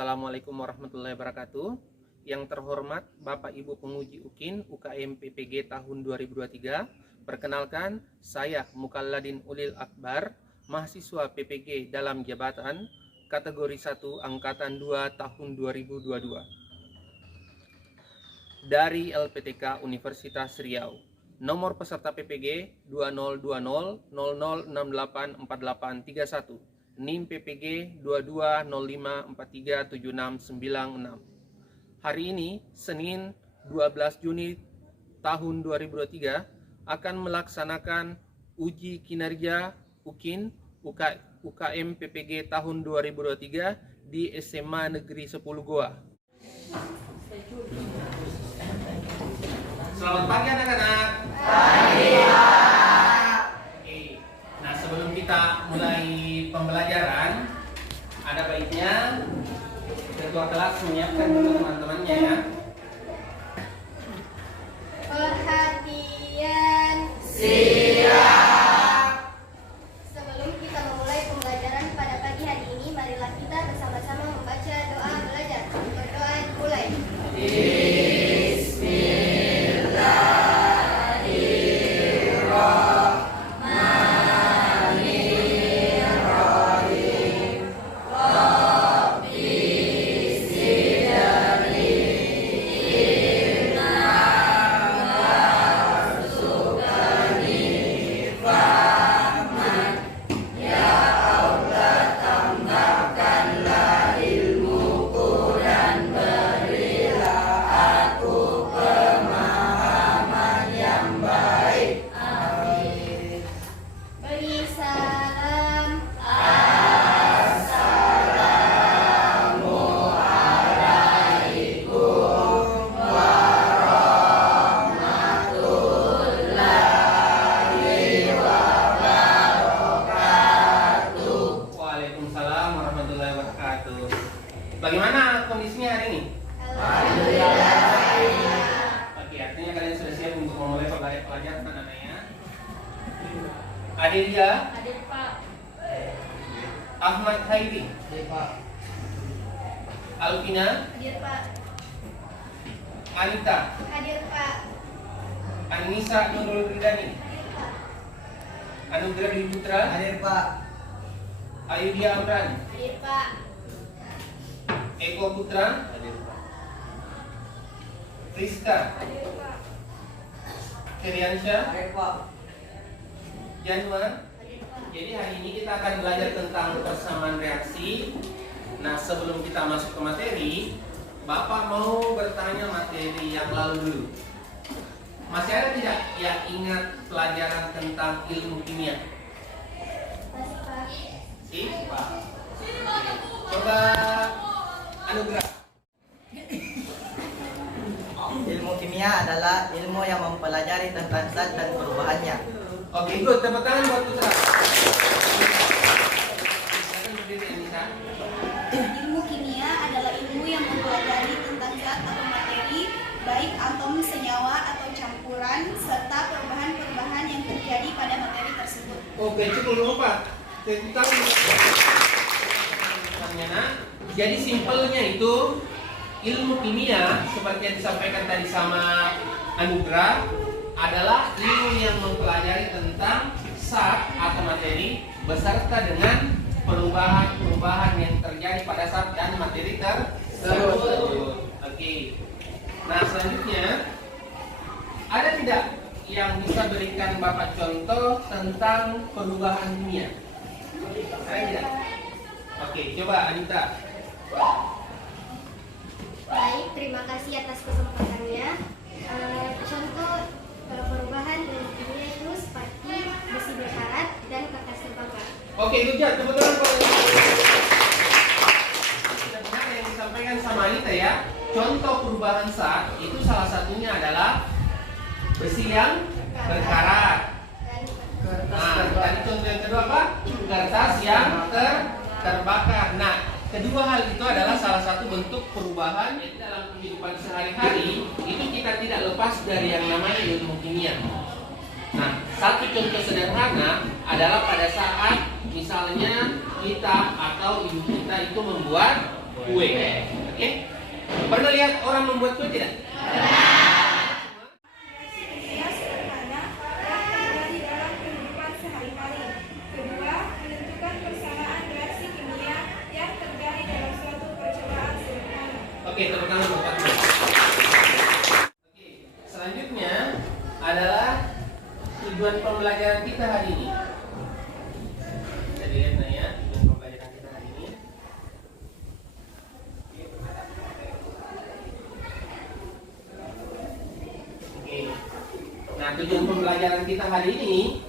Assalamualaikum warahmatullahi wabarakatuh. Yang terhormat Bapak Ibu Penguji UKIN UKM PPG tahun 2023. Perkenalkan, saya Mukalladin Ulil Akbar, mahasiswa PPG dalam jabatan kategori 1 angkatan 2 tahun 2022 dari LPTK Universitas Riau. Nomor peserta PPG 202000684831. NIM PPG 2205437696. Hari ini, Senin 12 Juni tahun 2023, akan melaksanakan uji kinerja UKIN UKM PPG tahun 2023 di SMA Negeri 10 Goa. Selamat pagi anak-anak. Pagi, Pak. Nah, sebelum kita mulai pembelajaran, ada baiknya ketua kelas menyiapkan dulu teman-temannya ya. Perhatian, siap. Sebelum kita memulai pembelajaran pada pagi hari ini, marilah kita bersama-sama membaca doa belajar. Berdoa dimulai. Beri salam. Waalaikumsalam warahmatullahi wabarakatuh. Bagaimana kondisinya hari ini? Oke, artinya kalian sudah siap untuk memulai pelajaran anak-anaknya. Adelia, Hadir, Pak. Ahmad Khairi, Alvina, Hadir, Pak. Anita, Hadir, Pak. Anissa Nurul Ridani, Hadir, Pak. Anugerah Dwi Putra, Hadir, Pak. Ayudhya Amran, Hadir, Pak. Eko Putra, Rizka, Hadir, Pak. Keriansyah, Hadir, Pak. Januar. Hadir, Pak. Jadi hari ini kita akan belajar tentang persamaan reaksi. Nah, sebelum kita masuk ke materi, Bapak mau bertanya materi yang lalu dulu. Masih ada tidak yang ingat pelajaran tentang ilmu kimia? Masih, Pak. Si? Coba Anugerah. Ilmu kimia adalah ilmu yang mempelajari tentang zat dan perubahannya. Oke, good. Tepuk tangan buat Putra. Silakan berdiri, Anissa. Ilmu kimia adalah ilmu yang mempelajari tentang zat atau materi, baik atom, senyawa, atau campuran, serta perubahan-perubahan yang terjadi pada materi tersebut. Oke, cukup dulu Pak. Tepuk tangan. Nak. Jadi simpelnya itu ilmu kimia seperti yang disampaikan tadi sama Anugerah adalah ilmu yang mempelajari tentang zat atau materi beserta dengan perubahan-perubahan yang terjadi pada zat dan materi tersebut. Oke. Nah, selanjutnya ada tidak yang bisa berikan Bapak contoh tentang perubahan kimia? Ada tidak? Oke, coba Anita. Baik, terima kasih atas kesempatannya. Contoh perubahan ilmu kimia itu seperti besi berkarat dan kertas terbakar. Oke, good job. Tepuk tangan buat Anita. Sudah benar yang disampaikan sama Anita ya. Contoh perubahan zat itu salah satunya adalah besi yang berkarat. Nah, tadi contoh yang kedua apa? Kertas yang terbakar. Nah, kedua hal itu adalah salah satu bentuk perubahan. Jadi dalam kehidupan sehari-hari itu kita tidak lepas dari yang namanya ilmu kimia. Nah, satu contoh sederhana adalah pada saat misalnya kita atau ibu kita itu membuat kue. Oke? Pernah lihat orang membuat kue tidak? Kimia sederhana yang terjadi dalam kehidupan sehari-hari. Kedua, menentukan persamaan reaksi kimia yang terjadi dalam suatu percobaan sederhana. Oke, tepuk tangan buat Pak. Oke, selanjutnya adalah tujuan pembelajaran kita hari ini. Bisa dilihat nah ya, tujuan pembelajaran kita hari ini. Oke. Nah, tujuan pembelajaran kita hari ini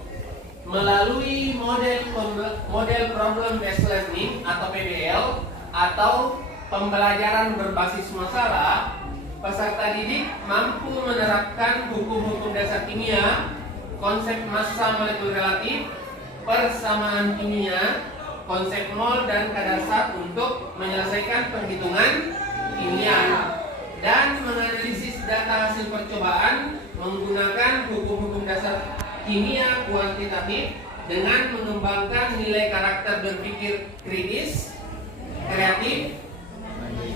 melalui model problem based learning atau PBL atau pembelajaran berbasis masalah, peserta didik mampu menerapkan hukum-hukum dasar kimia, konsep massa molekul relatif, persamaan kimia, konsep mol dan kadar zat untuk menyelesaikan perhitungan kimia dan menganalisis data hasil percobaan menggunakan hukum-hukum dasar kimia kuantitatif dengan mengembangkan nilai karakter berpikir kritis, kreatif,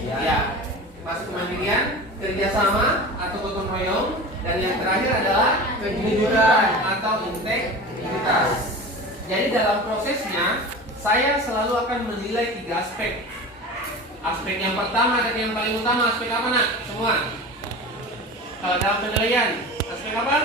ya, masuk kemandirian, kerjasama atau gotong royong, dan yang terakhir adalah kejujuran atau integritas. Jadi dalam prosesnya saya selalu akan menilai 3 aspek. Aspek yang pertama dan yang paling utama aspek apa nak? Semua. Kalau dalam penilaian aspek apa?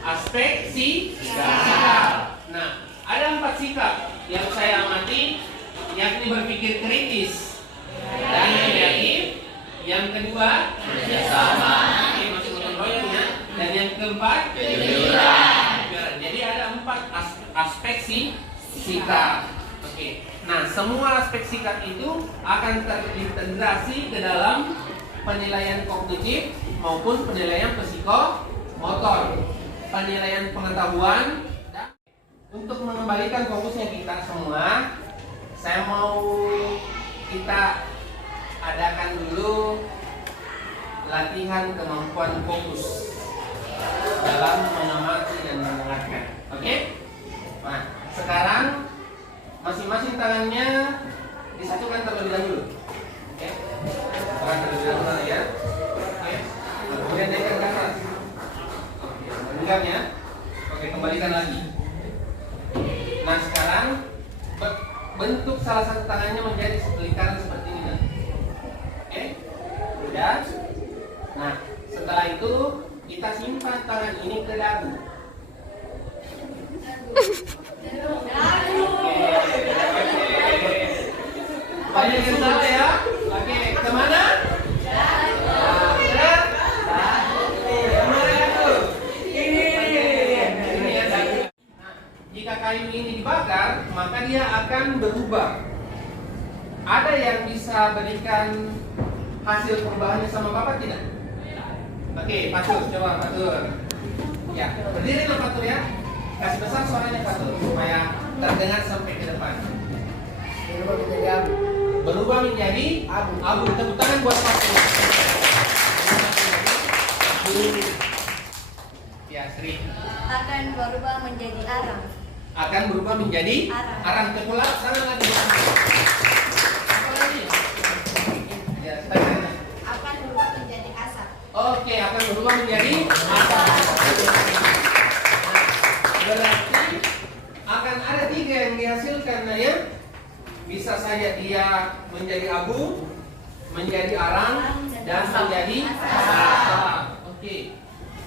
Aspek sikap. Nah, ada 4 sikap yang saya amati, yakni berpikir kritis dan kreatif. Yang kedua, kerjasama, masuk gotong royong ya. Dan yang keempat, kejujuran. Jadi ada 4 aspek sikap. Oke. Nah, semua aspek sikap itu akan terintegrasi ke dalam penilaian kognitif maupun penilaian psikomotor, penilaian pengetahuan. Dan untuk mengembalikan fokusnya kita semua, saya mau kita adakan dulu latihan kemampuan fokus dalam mengamati dan mendengarkan. Oke? Nah, sekarang masing-masing tangannya disatukan terlebih dahulu. Oke? Tangan terlebih dahulu ya. Oke? Kemudian naikkan ke atas. Oke, genggam ya. Oke, kembalikan lagi. Nah, sekarang bentuk salah satu tangannya menjadi lingkaran seperti ini. Oke? Sudah? Nah, setelah itu kita simpan tangan ini ke dagu. Banyak yang salah ya. Oke, kemana? Jika kayu ini dibakar, maka dia akan berubah. Ada yang bisa berikan hasil perubahannya sama Bapak tidak? Oke, Fatur, coba Fatur. Ya, berdiri lah Fatur ya. Kasih besar suaranya Fatur supaya terdengar sampai ke depan. Berubah menjadi abu. Tepuk tangan buat Fatur. Ya, Sri. Akan berubah menjadi arang. Akan berubah menjadi arang. Tepulak tangan lagi. Apa lagi? Ya, tangan. Akan berubah menjadi asap. Oke, akan berubah menjadi asap. Berarti akan ada 3 yang dihasilkan, nah ya. Bisa saja dia menjadi abu, menjadi arang, dan menjadi asap. Oke.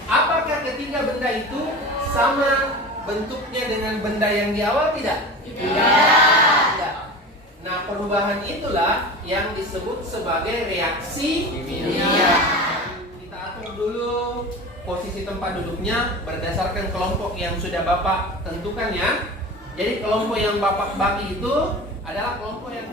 Apakah ketiga benda itu sama bentuknya dengan benda yang di awal tidak? Tidak. Nah, perubahan itulah yang disebut sebagai reaksi kimia. Kita atur dulu posisi tempat duduknya berdasarkan kelompok yang sudah Bapak tentukan ya. Jadi kelompok yang Bapak bagi itu adalah kelompok yang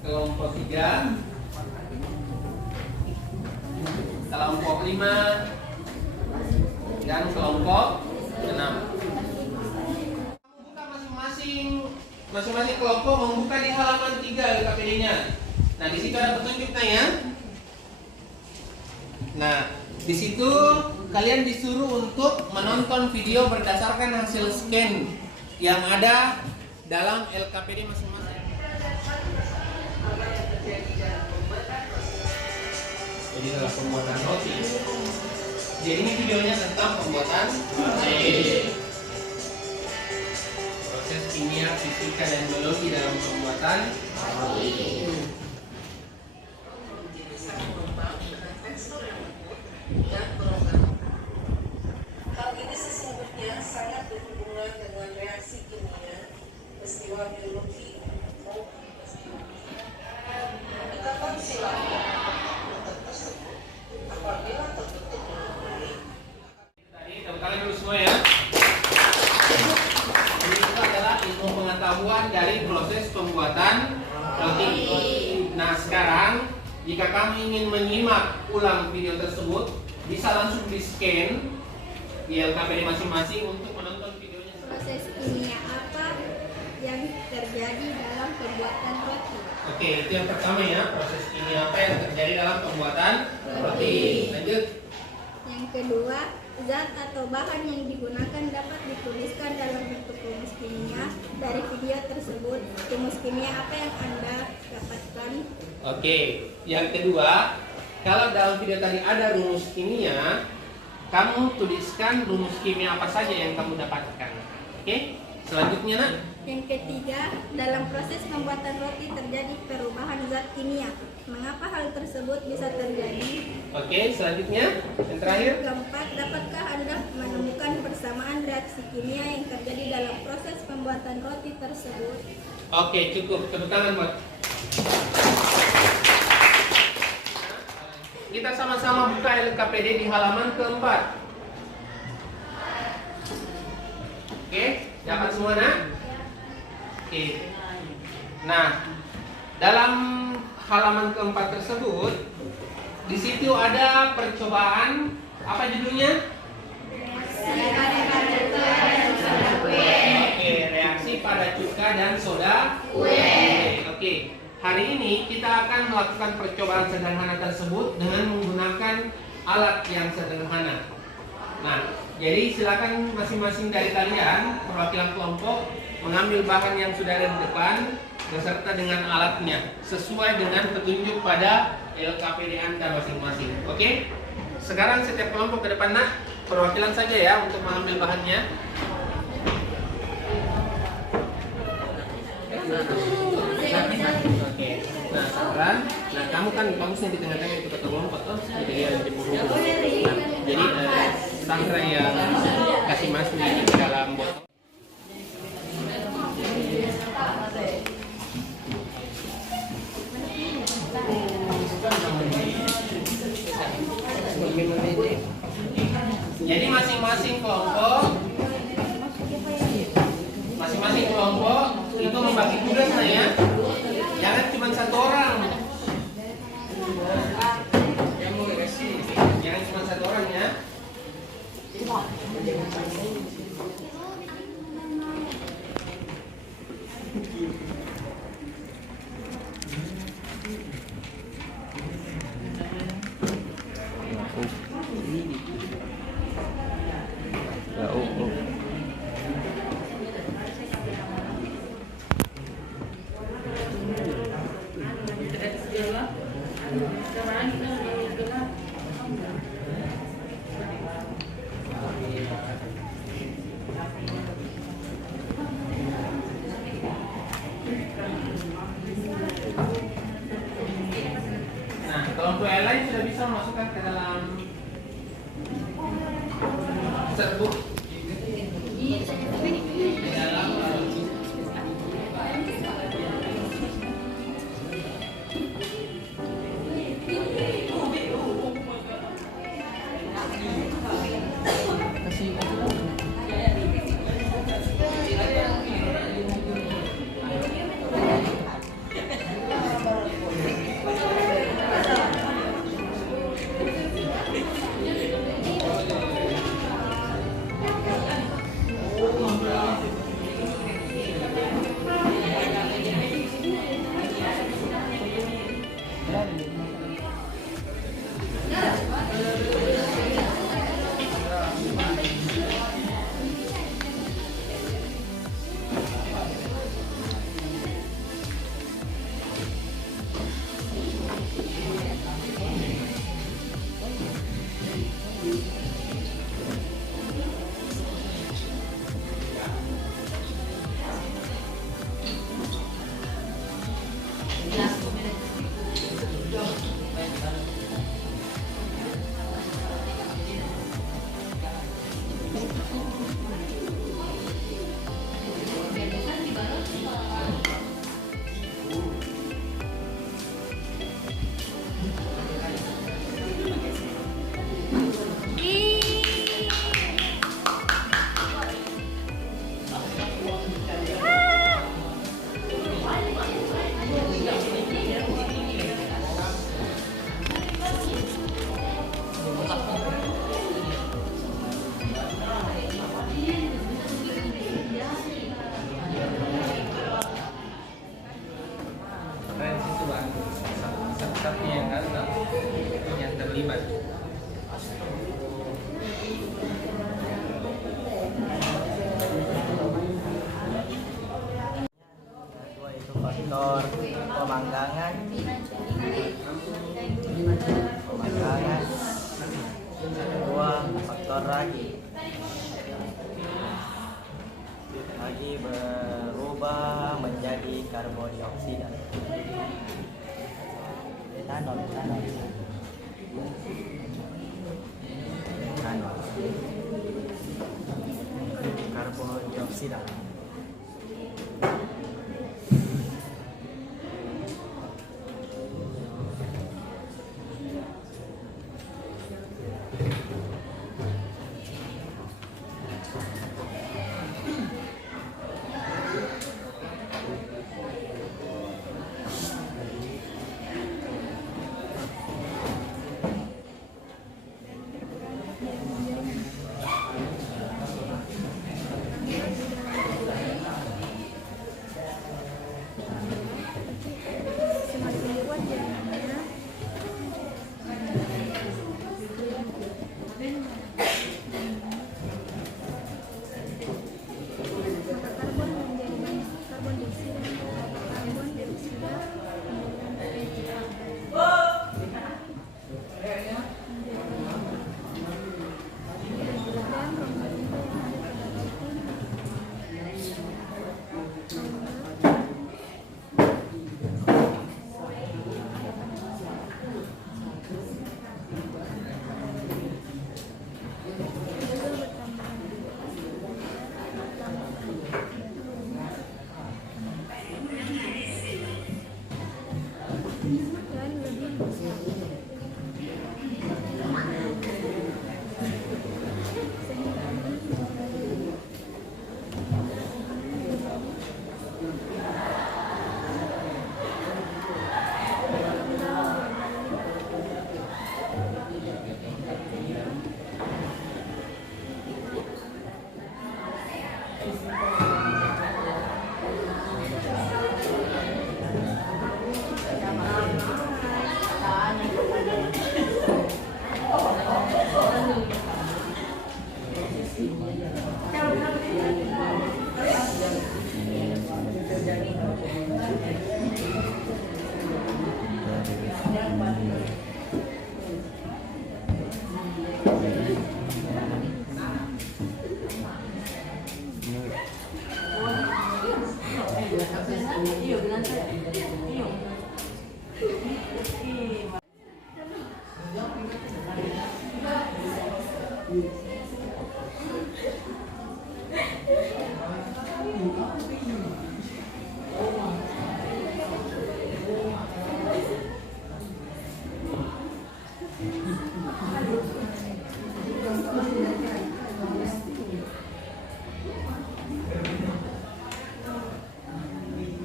kelompok 3, kelompok 5, dan kelompok 6. Buka masing-masing masing-masing kelompok membuka di halaman 3 LKPD-nya. Nah, di situ ada petunjuknya ya. Nah, di situ kalian disuruh untuk menonton video berdasarkan hasil scan yang ada dalam LKPD masing-masing. Jadi dalam pembuatan roti. Jadi ini videonya tentang pembuatan roti. Proses kimia, fisika, dan biologi dalam pembuatan roti. Hal ini sesungguhnya sangat berhubungan dengan reaksi kimia, peristiwa biologi, maupun peristiwa fisika. Dapat silakan bentuk tersebut apabila terbentuk dengan baik. Tadi tepuk tangan dulu semua ya. Ini itu adalah ilmu pengetahuan dari proses pembuatan roti. Nah, sekarang jika kamu ingin menyimak ulang video tersebut, bisa langsung di scan di LKPD masing-masing untuk menonton videonya. Proses kimia apa yang terjadi dalam pembuatan roti? Oke, itu yang pertama ya, proses kimia apa yang terjadi dalam pembuatan roti. Lanjut. Yang kedua, zat atau bahan yang digunakan dapat dituliskan dalam bentuk rumus kimia. Dari video tersebut, rumus kimia apa yang Anda dapatkan? Oke, yang kedua, kalau dalam video tadi ada rumus kimia, kamu tuliskan rumus kimia apa saja yang kamu dapatkan. Oke, selanjutnya nak. Yang ketiga, dalam proses pembuatan roti terjadi perubahan zat kimia. Mengapa hal tersebut bisa terjadi? Oke, selanjutnya yang terakhir. Keempat, dapatkah Anda menemukan persamaan reaksi kimia yang terjadi dalam proses pembuatan roti tersebut? Oke, cukup. Tepuk tangan buat. Kita sama-sama buka LKPD di halaman keempat. Oke, dapat semua nak? Oke. Nah, dalam halaman keempat tersebut, di situ ada percobaan. Apa judulnya? Oke, reaksi pada cuka dan soda kue. Oke. Hari ini kita akan melakukan percobaan sederhana tersebut dengan menggunakan alat yang sederhana. Nah, jadi silakan masing-masing dari kalian perwakilan kelompok mengambil bahan yang sudah ada di depan beserta dengan alatnya sesuai dengan petunjuk pada LKPD Anda masing-masing. Oke? Sekarang setiap kelompok ke depan nak, perwakilan saja ya untuk mengambil bahannya. Oke. Nah, sekarang, kamu kan di tengah-tengah ikut kelompok tuh, jadi yang di punggung. Jadi sangrai yang kasih masuk di dalam botol. Jadi masing-masing kelompok itu membagi tugasnya ya. Jangan cuma satu orang. Jangan cuma satu orang ya. Nah, kelompok yang lain sudah bisa memasukkan ke dalam serbuk di dalam faktor pemanggangan, kedua faktor ragi berubah menjadi karbondioksida. Etanol. Karbondioksida. Semakin kuat jaringannya, maka karbon menjadi banyak. Karbon dioksida dan lebih besar.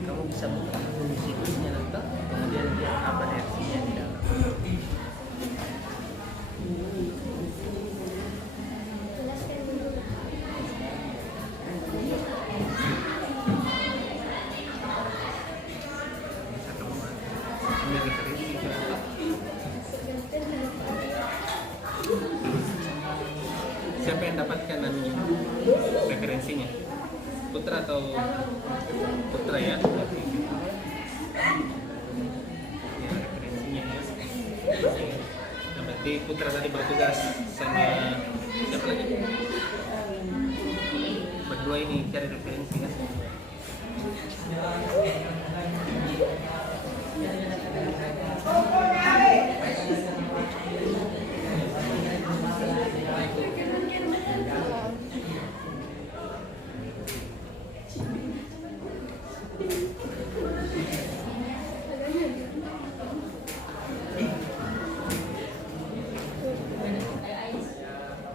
Kamu bisa buka situsnya nanti, kemudian lihat apa reaksinya di dalam. Jelaskan dulu. Bisa kamu ambil referensi ke apa? Siapa yang dapatkan anunya? Referensinya? Putra atau Putra ya? Ya, referensinya ya. Nah, berarti Putra tadi bertugas sama siapa lagi? Berdua ini cari referensi kan?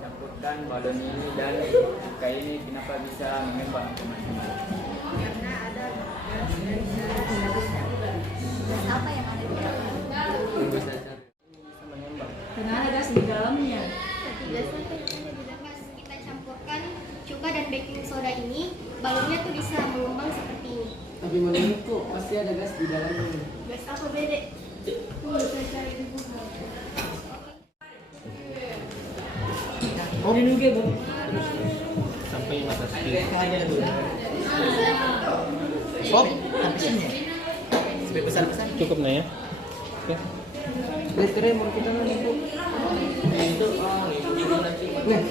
Campurkan balon ini dan cuka ini kenapa bisa mengembang teman-teman? Karena ada gas apa yang ada di dalamnya? Bisa mengembang. Karena ada gas di dalamnya. Gas apa yang ada di dalamnya? Kita campurkan cuka dan baking soda ini, balonnya tuh bisa mengembang seperti ini. Tapi menurut kok pasti ada gas di dalamnya. Gas apa bede? Bisa cari di Google. Oh, ini juga, Bu. Sampai mata speed. Stop, sampai sini. besar-besar. Cukup nah ya. Oke. Kira-kira mau kita nanti Bu. Itu ini nanti. Nah.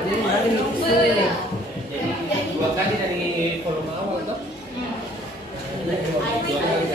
Jadi hari ini Jadi 2 kali dari volume awal toh. 2 kali dari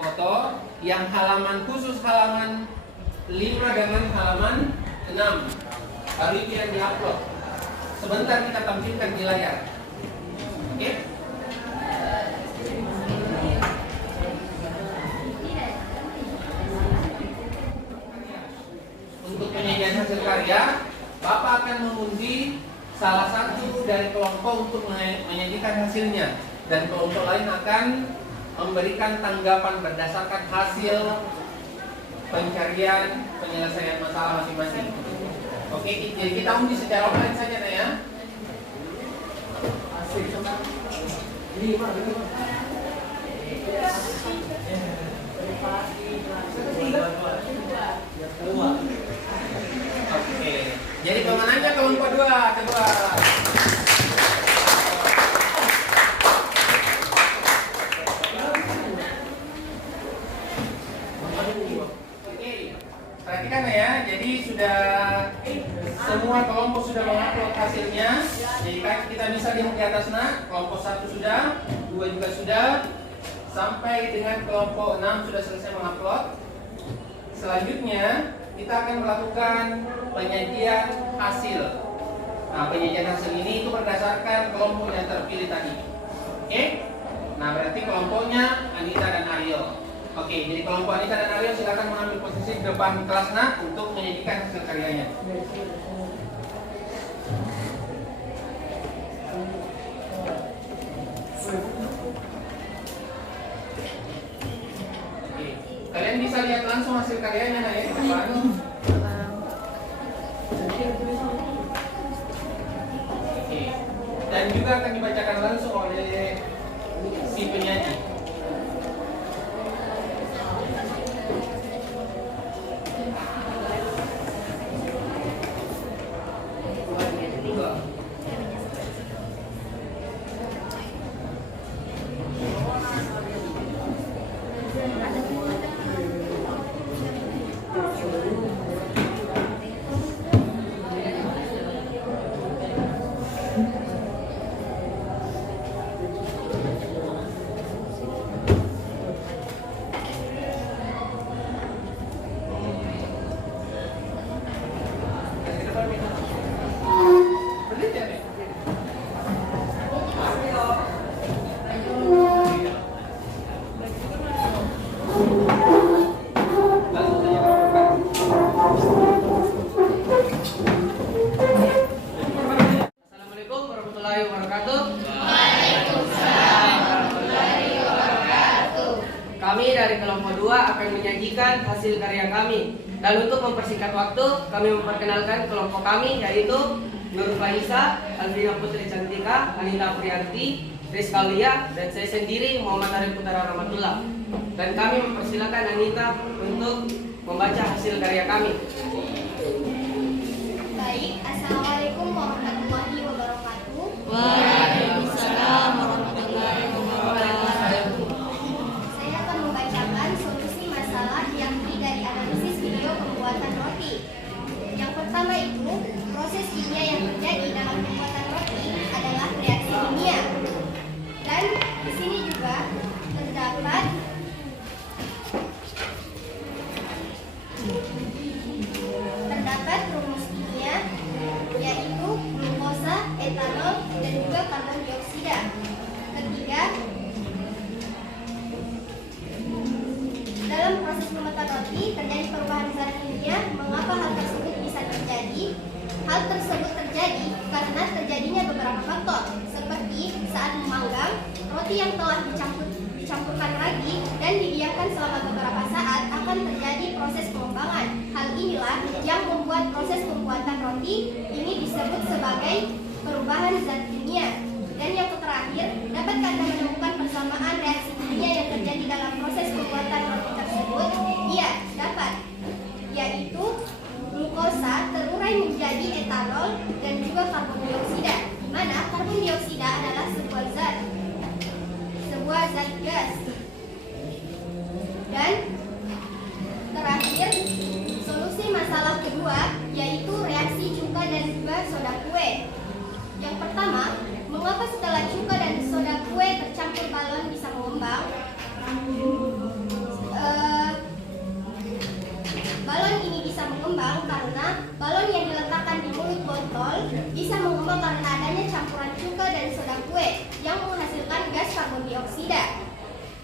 foto yang halaman khusus halaman 5 dengan halaman 6 baru itu yang diupload. Sebentar kita tampilkan di layar. Oke? Untuk penyajian hasil karya, Bapak akan mengundi salah satu dari kelompok untuk menyajikan hasilnya, dan kelompok lain akan memberikan tanggapan berdasarkan hasil pencarian penyelesaian masalah masing-masing. Oke, jadi kita undi secara online saja nah ya. Oke, jadi pemenangnya kelompok kedua. Perhatikan ya, jadi sudah semua kelompok sudah mengupload hasilnya. Jadi kita bisa lihat di atas kelompok 1 sudah, 2 juga sudah, sampai dengan kelompok 6 sudah selesai mengupload. Selanjutnya kita akan melakukan penyajian hasil. Nah, penyajian hasil ini itu berdasarkan kelompok yang terpilih tadi. Oke? Nah, berarti kelompoknya Anita dan Ariel. Oke, jadi kelompok Anita dan Ariel silakan mengambil posisi di depan kelas untuk menyajikan hasil karyanya. Oke, kalian bisa lihat langsung hasil karyanya ya di depan. Oke, dan juga akan dibacakan langsung oleh si penyaji. Assalamualaikum warahmatullahi wabarakatuh. Kami dari kelompok 2 akan menyajikan hasil karya kami. Dan untuk mempersingkat waktu, kami memperkenalkan kelompok kami, yaitu Nur Faisa, Alvina Putri Cantika, Anita Priyanti, Rizka Lia, dan saya sendiri Muhammad Arif Putara Rahmatullah. Dan kami mempersilakan Anita untuk membaca hasil karya kami. Baik, Assalamualaikum warahmatullahi wabarakatuh. Waalaikumsalam warahmatullahi wabarakatuh. Saya akan membacakan solusi masalah yang dari analisis video pembuatan roti. Terdapat rumus kimia yaitu glukosa, etanol, dan juga karbon dioksida. Ketiga, dalam proses pembuatan roti terjadi perubahan zat kimia. Mengapa hal tersebut bisa terjadi? Hal tersebut terjadi karena terjadinya beberapa faktor, seperti saat memanggang, roti yang telah dicampurkan ragi dan didiamkan selama beberapa saat akan terjadi proses pengembangan. Hal inilah yang membuat proses pembuatan roti ini disebut sebagai perubahan zat kimia. Dan yang terakhir, dapatkah Anda menemukan persamaan reaksi kimia yang terjadi dalam proses pembuatan roti tersebut? Iya, dapat. Yaitu glukosa terurai menjadi etanol dan juga karbon dioksida, di mana karbon dioksida adalah sebuah zat gas. Dan terakhir, solusi masalah kedua yaitu reaksi cuka dan juga soda kue. Yang pertama, mengapa setelah cuka dan soda kue tercampur balon bisa mengembang? Balon ini bisa mengembang karena balon yang diletakkan di mulut botol bisa mengembang karena adanya campuran cuka dan soda kue yang menghasilkan gas karbon dioksida.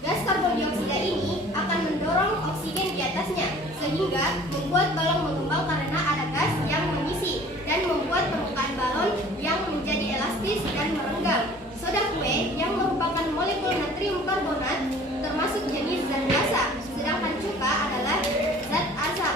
Gas karbon dioksida ini akan mendorong oksigen di atasnya sehingga membuat balon mengembang karena ada gas yang mengisi dan membuat permukaan balon yang menjadi elastis dan merenggang. Soda kue yang merupakan molekul natrium karbonat termasuk jenis zat basa, sedangkan cuka adalah zat asam.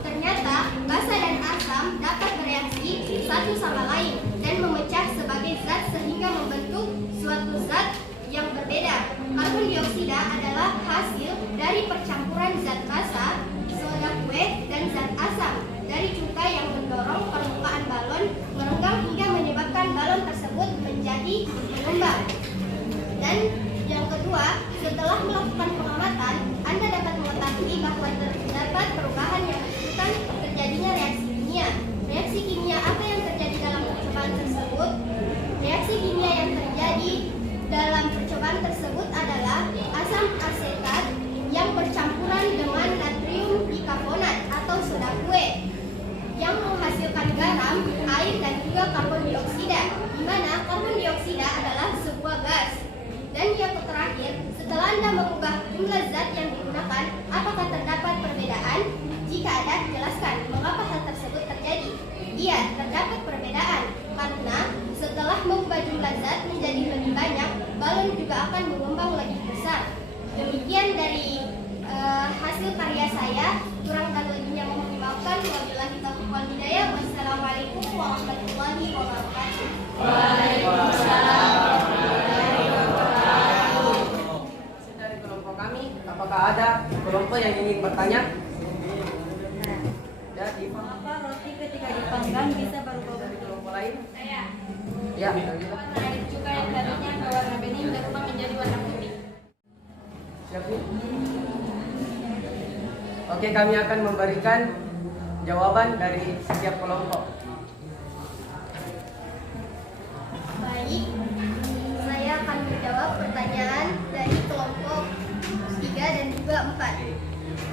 Ternyata basa dan asam dapat bereaksi satu sama lain dan memecah sebagai zat sehingga membentuk suatu zat yang berbeda. Karbon dioksida adalah hasil dari percampuran zat basa, soda kue, dan zat asam dari cuka yang mendorong permukaan balon merenggang hingga menyebabkan balon tersebut menjadi mengembang. Dan yang kedua, setelah melakukan pengamatan, Anda dapat mengetahui bahwa terdapat perubahan yang menunjukkan terjadinya reaksi kimia. Reaksi kimia apa yang terjadi dalam percobaan tersebut? Reaksi kimia yang terjadi dalam percobaan tersebut adalah asam asetat yang bercampuran dengan natrium bikarbonat atau soda kue yang menghasilkan garam, air, dan juga karbon dioksida, di mana karbon dioksida adalah sebuah gas. Dan yang terakhir, setelah Anda mengubah jumlah zat yang digunakan, apakah terdapat perbedaan? Jika ada, jelaskan mengapa hal tersebut terjadi. Iya, terdapat perbedaan karena setelah mengubah jumlah zat menjadi lebih banyak, balon juga akan mengembang lebih besar. Demikian dari hasil karya saya. Kurang dan lebihnya mohon dimaafkan. Wabillahi taufiq wal hidayah. Wassalamualaikum warahmatullahi wabarakatuh. Waalaikumsalam. Dari kelompok kami, apakah ada kelompok yang ingin bertanya? Jadi, Mengapa roti ketika dipanggang bisa berubah dari bentuk? kelompok lain? Saya. Ya. Warna air cuka yang tadinya berwarna bening berubah menjadi warna putih. Siap, Bu? Oke, kami akan memberikan jawaban dari setiap kelompok. Baik, saya akan menjawab pertanyaan dari kelompok 3 dan juga 4.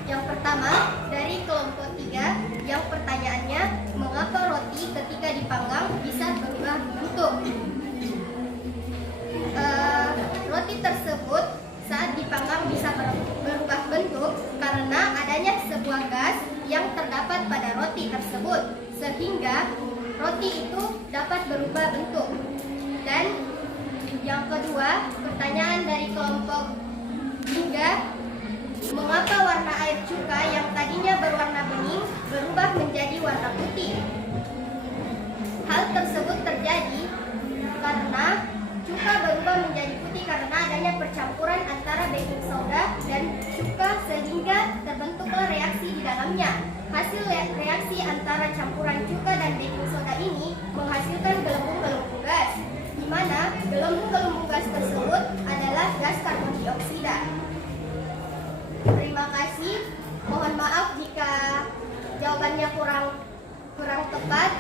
Yang pertama, dari kelompok 3, yang pertanyaannya, mengapa roti ketika dipanggang bisa berubah bentuk? Roti tersebut saat dipanggang bisa berubah bentuk karena adanya sebuah gas yang terdapat pada roti tersebut, sehingga roti itu dapat berubah bentuk. Dan yang kedua, pertanyaan dari kelompok 3, mengapa warna air cuka yang tadinya berwarna bening berubah menjadi warna putih? Hal tersebut terjadi karena cuka berubah menjadi putih karena adanya percampuran antara baking soda dan cuka sehingga terbentuklah reaksi di dalamnya. Hasil reaksi antara campuran cuka dan baking soda ini menghasilkan gelembung-gelembung gas, di mana gelembung-gelembung gas tersebut adalah gas karbon dioksida. Terima kasih. Mohon maaf jika jawabannya kurang tepat.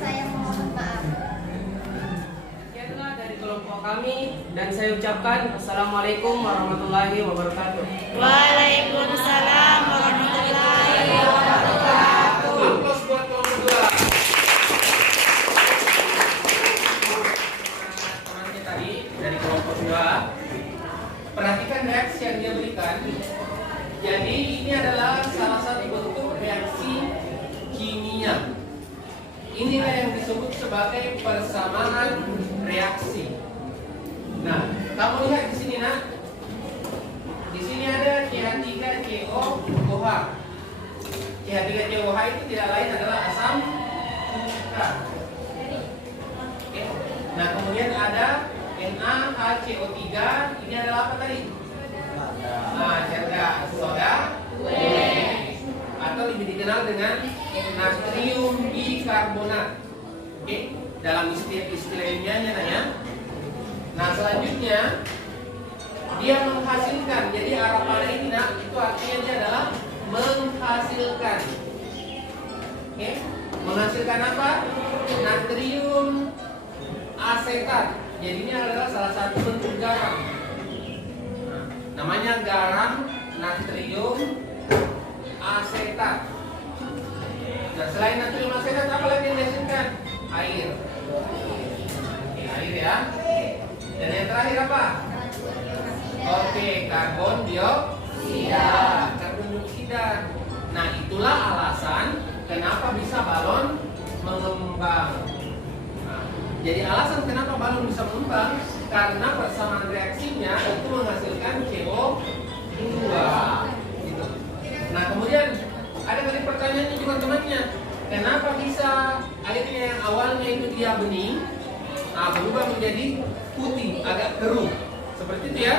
Saya mohon maaf. Sekianlah dari kelompok kami dan saya ucapkan Assalamualaikum warahmatullahi wabarakatuh. Waalaikumsalam warahmatullahi yang disebut sebagai persamaan reaksi. Nah, kamu lihat di sini nak. Di sini ada CH3COOH. CH3COOH itu tidak lain adalah asam furan. Oke. Nah, kemudian ada NaHCO3. Ini adalah apa tadi? Nah, cerdas soda atau lebih dikenal dengan natrium bikarbonat. Oke, dalam istilah ilmiahnya nanya. Nah, selanjutnya dia menghasilkan. Jadi harapan ini nah, itu artinya dia adalah menghasilkan. Oke, menghasilkan apa? Natrium asetat. Jadi ini adalah salah satu bentuk garam. Nah, namanya garam natrium asetat. Nah, selain natrium asetat apa lagi yang dihasilkan? Air. Oke, air ya. Dan yang terakhir apa? Oke, karbon dioksida. Karbon dioksida. Nah, itulah alasan kenapa bisa balon mengembang. Nah, jadi alasan kenapa balon bisa mengembang karena persamaan reaksinya itu menghasilkan CO2. Gitu. Nah, kemudian ada tadi pertanyaannya juga temannya, kenapa bisa airnya yang awalnya itu dia bening, berubah menjadi putih, agak keruh, seperti itu ya?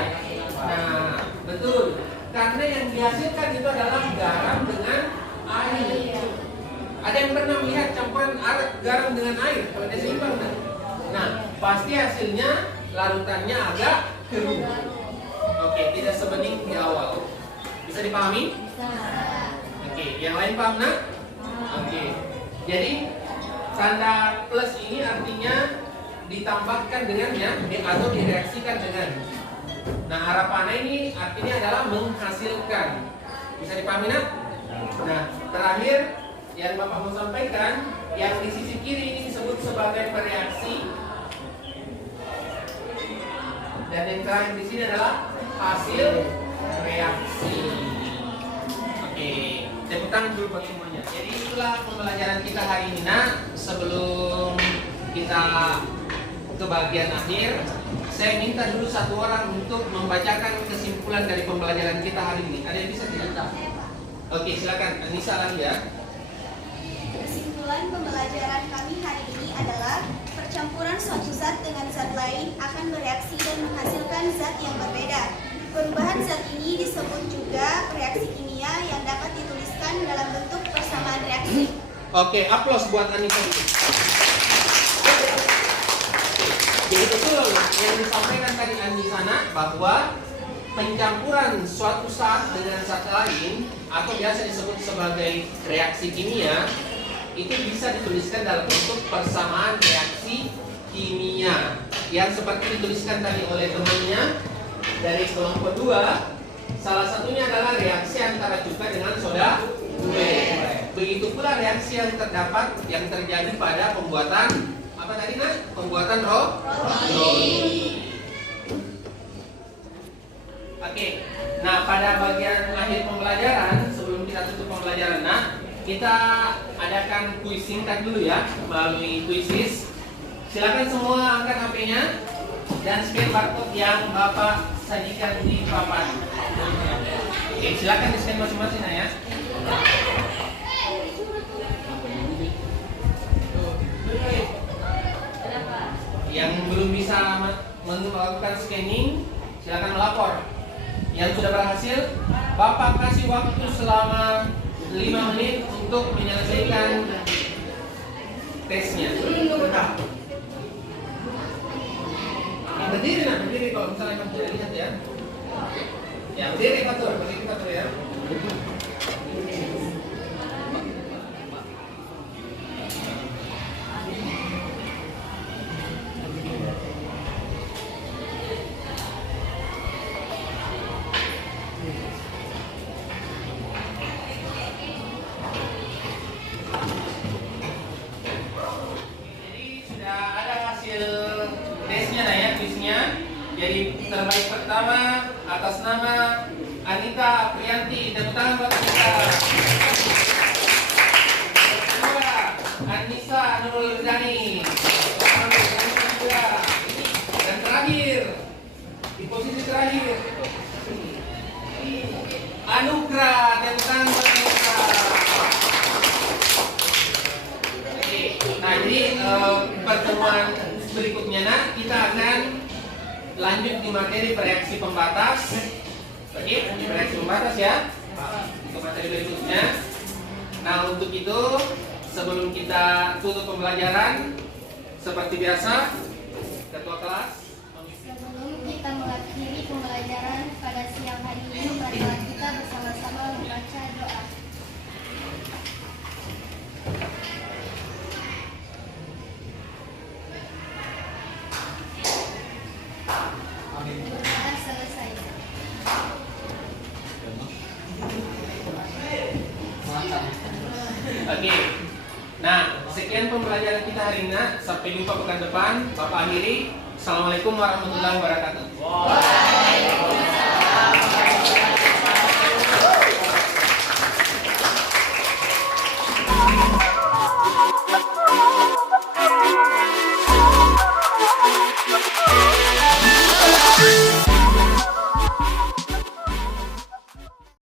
Nah, betul. Karena yang dihasilkan itu adalah garam dengan air. Ada yang pernah melihat campuran garam dengan air kalau dia seimbang? Nah, pasti hasilnya larutannya agak keruh. Oke, tidak sebening di awal. Bisa dipahami? Oke, yang lain paham nak? Oke. Jadi tanda plus ini artinya ditambahkan dengannya atau direaksikan dengan. Nah, harapannya ini artinya adalah menghasilkan. Bisa dipahami nak? Nah, terakhir yang Bapak mau sampaikan, yang di sisi kiri ini disebut sebagai pereaksi. Dan yang terakhir di sini adalah hasil reaksi. Oke, tepuk tangan dulu buat semuanya. Jadi itulah pembelajaran kita hari ini nak. Sebelum kita ke bagian akhir, saya minta dulu satu orang untuk membacakan kesimpulan dari pembelajaran kita hari ini. Ada yang bisa tidak? Oke, silakan Anissa lagi ya. Kesimpulan pembelajaran kami hari ini adalah percampuran suatu zat dengan zat lain akan bereaksi dan menghasilkan zat yang berbeda. Perubahan zat ini disebut juga reaksi kimia yang dapat dituliskan dalam bentuk persamaan reaksi. Oke, aplaus buat Anissa. Jadi betul yang disampaikan tadi Andi sana bahwa pencampuran suatu zat dengan zat lain atau biasa disebut sebagai reaksi kimia itu bisa dituliskan dalam bentuk persamaan reaksi kimia yang seperti dituliskan tadi oleh temannya dari kelompok 2. Salah satunya adalah reaksi antara cuka dengan soda gue. Begitu pula reaksi yang terjadi pada pembuatan apa tadi nak? Pembuatan roti. Oke. Nah, pada bagian akhir pembelajaran sebelum kita tutup pembelajaran, kita adakan kuis singkat dulu ya melalui Quizizz. Silakan semua angkat HP-nya dan scan barcode yang Bapak sajikan di papan. Oke, silakan di scan masing-masing ya. Yang belum bisa melakukan scanning, silakan melapor. Yang sudah berhasil, Bapak kasih waktu selama 5 menit untuk menyelesaikan tesnya. Berdiri nak, berdiri kalau misalnya kamu tidak lihat ya. Ya berdiri Fatur, ya. Jadi terbaik pertama atas nama Anita Aprianti, tepuk tangan buat Anita. Kedua, Anissa Nurul Anudra, tepuk tangan buat Anudra. Oke, nah jadi pertemuan berikutnya kita akan lanjut di materi reaksi pembatas. Oke, reaksi pembatas ya. Untuk materi berikutnya. Nah untuk itu sebelum kita tutup pembelajaran seperti biasa, ketua kelas. Sebelum kita mengakhiri pembelajaran pada siang hari ini, marilah kita bersama-sama membaca doa. Doa selesai. Oke. Nah, sekian pembelajaran kita hari ini. Sampai jumpa pekan depan. Bapak akhiri. Assalamualaikum warahmatullahi wabarakatuh. Waalaikumsalam.